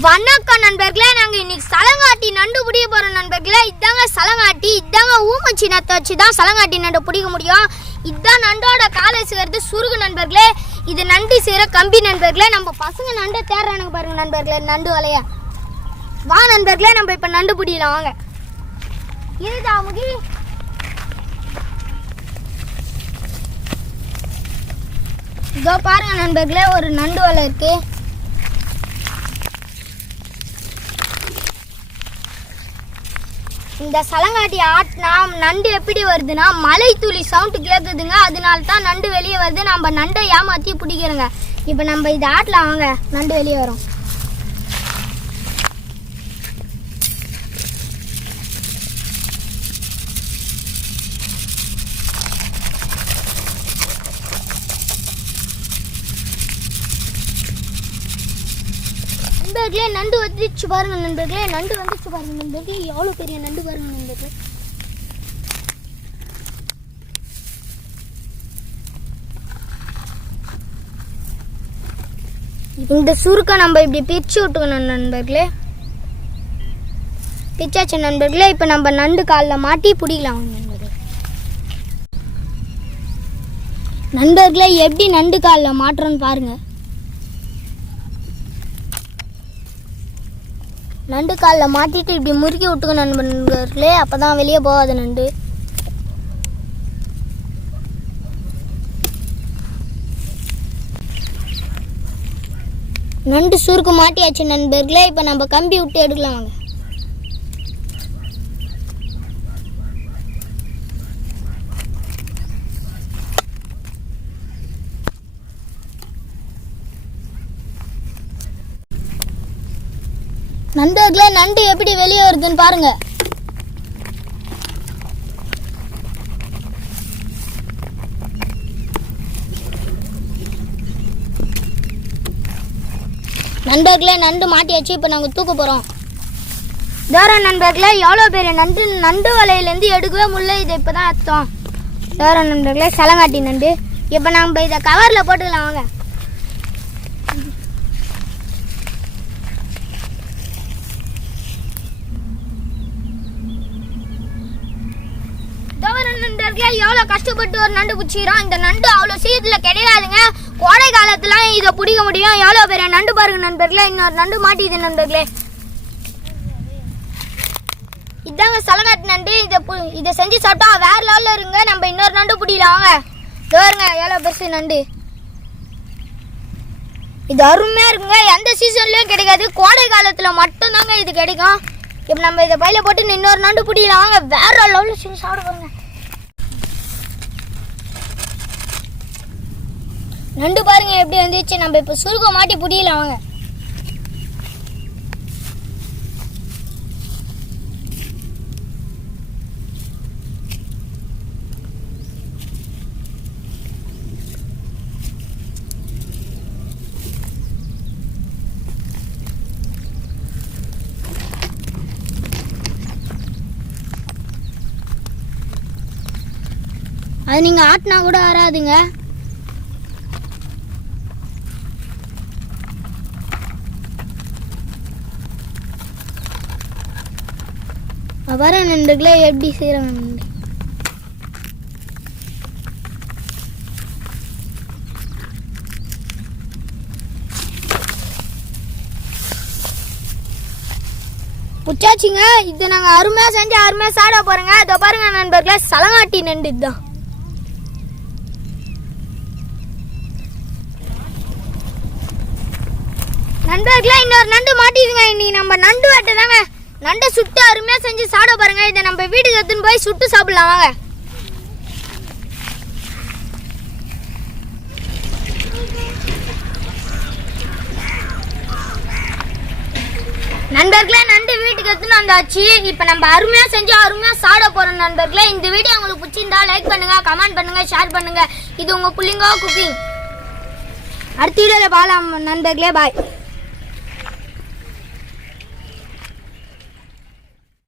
வணக்கம் நண்பர்களே, நாங்கள் இன்னைக்கு சலங்காட்டி நண்டு பிடிக்க போகிறோம் நண்பர்களே. இதாங்க சலங்காட்டி, இதாங்க ஊமச்சி நத்தை வச்சு தான் சலங்காட்டி நண்டு பிடிக்க முடியும். இதுதான் நண்டோட காலை செய்கிறது சுருகு நண்பர்களே. இது நண்டு செய்கிற கம்பி நண்பர்களே. நம்ம பசங்க நண்டை தேடுறானுங்க பாருங்க நண்பர்களே, நண்டு வலைய. வா நண்பர்களே, நம்ம இப்போ நண்டு பிடிக்கலாம் வாங்க. இதுதா முகி. இதோ பாருங்க நண்பர்களே, ஒரு நண்டு வலை இருக்கு. இந்த சலங்காட்டி ஆட்டினா நண்டு எப்படி வருதுன்னா மலை துளி சவுண்டு கேட்குதுங்க. அதனால தான் நண்டு வெளியே வருது. நம்ம நண்டை ஏமாற்றி பிடிக்கிறோங்க. இப்போ நம்ம இதை ஆட்டலாம் வாங்க, நண்டு வெளியே வரும். நண்பர்களே, நண்டு வந்துச்சு பாருங்க நண்பர்களே, நண்டு வந்துச்சு பாருங்க நண்பர்களே. எவ்வளோ பெரிய நண்டு பாருங்க நண்பர்களே. இந்த சுருக்கை நம்ம இப்படி பிரிச்சு விட்டுக்கணும் நண்பர்களே. பிச்சாச்சு நண்பர்களே. இப்போ நம்ம நண்டு காலில் மாட்டி பிடிக்கலாம் நண்பர்களே. நண்பர்களே, எப்படி நண்டு காலில் மாட்டுறோன்னு பாருங்க. நண்டு காலில் மாட்டிட்டு இப்படி முறுக்கி விட்டுக்கணும் நண்பர்களே. அப்போ தான் வெளியே போகாது நண்டு. நண்டு சுருக்கு மாட்டியாச்சு நண்பர்களே. இப்போ நம்ம கம்பி விட்டு எடுக்கலாம் வாங்க. நண்பர்களே, நண்டு எப்படி வெளியே வருதுன்னு பாருங்க. நண்பர்களே, நண்டு மாட்டியாச்சு. இப்போ நாங்கள் தூக்க போகிறோம். வேற நண்பர்களே, எவ்வளோ பெரிய நண்டு. நண்டு வலையிலேருந்து எடுக்கவே முடியல. இதை இப்போ தான் அர்த்தம். வேற நண்பர்களே, சலங்காட்டி நண்டு. இப்போ நம்ம இதை கவரில் போட்டுக்கலாம் வாங்க. எவ்வளோ கஷ்டப்பட்டு ஒரு நண்டு பிடிச்சிக்கிறோம். இந்த நண்டு அவ்வளோ சீக்கிரத்தில் கிடையாதுங்க. கோடை காலத்துல இதை பிடிக்க முடியும். எவ்வளோ பெரிய நண்டு பாருங்க நண்பர்களே. இன்னொரு நண்டு மாட்டிது நண்பர்களே. இதாங்க சலங்காட்டி நண்டு. இதை செஞ்சு சாப்பிட்டா வேற லெவலில் இருங்க. நம்ம இன்னொரு நண்டு பிடிக்கலாம் வாங்க. பாருங்க எவ்வளோ பெருசு நண்டு. இது அருமையாக இருக்குங்க. எந்த சீசன்லேயும் கிடைக்காது. கோடை காலத்தில் மட்டும்தாங்க இது கிடைக்கும். இப்போ நம்ம இதை பையில போட்டு இன்னொரு நண்டு பிடிக்கலாம் வாங்க. வேற லெவலில் செஞ்சு சாப்பிட பாருங்க. நண்டு பாருங்க எப்படி வந்துச்சு. நம்ம இப்போ சுருக்க மாட்டி பிடிக்கலாம் வாங்க. அது நீங்கள் ஆட்டினா கூட வராதுங்க. வர நண்பர்களே, எப்படி செய்கிறாங்க. புச்சாச்சுங்க. இது நாங்கள் அருமையாக செஞ்சு அருமையாக சாப்பிட போகிறோங்க. இதோ பாருங்க நண்பர்களே, சலங்காட்டி நண்டு இதுதான். நண்பர்களே, இன்னொரு நண்டு மாட்டிடுங்க. இன்னைக்கு நம்ம நண்டு வெட்ட தாங்க. நண்டை சுட்டு அருமையாக செஞ்சு சாப்பிட பாருங்க. இதை நம்ம வீட்டுக்கு எடுத்துன்னு போய் சுட்டு சாப்பிடலாம் வாங்க. நண்பர்களே, நண்டு வீட்டுக்கு எடுத்துன்னு வந்தாச்சு. இப்போ நம்ம அருமையாக செஞ்சு அருமையாக சாப்பிட போகிறோம் நண்பர்களே. இந்த வீடியோ உங்களுக்கு பிடிச்சிருந்தா லைக் பண்ணுங்க, கமெண்ட் பண்ணுங்க, ஷேர் பண்ணுங்க. இது உங்கள் புள்ளிங்கோ குக்கிங். அடுத்த வீடியோவில் பார்க்கலாம் நண்பர்களே. பாய்.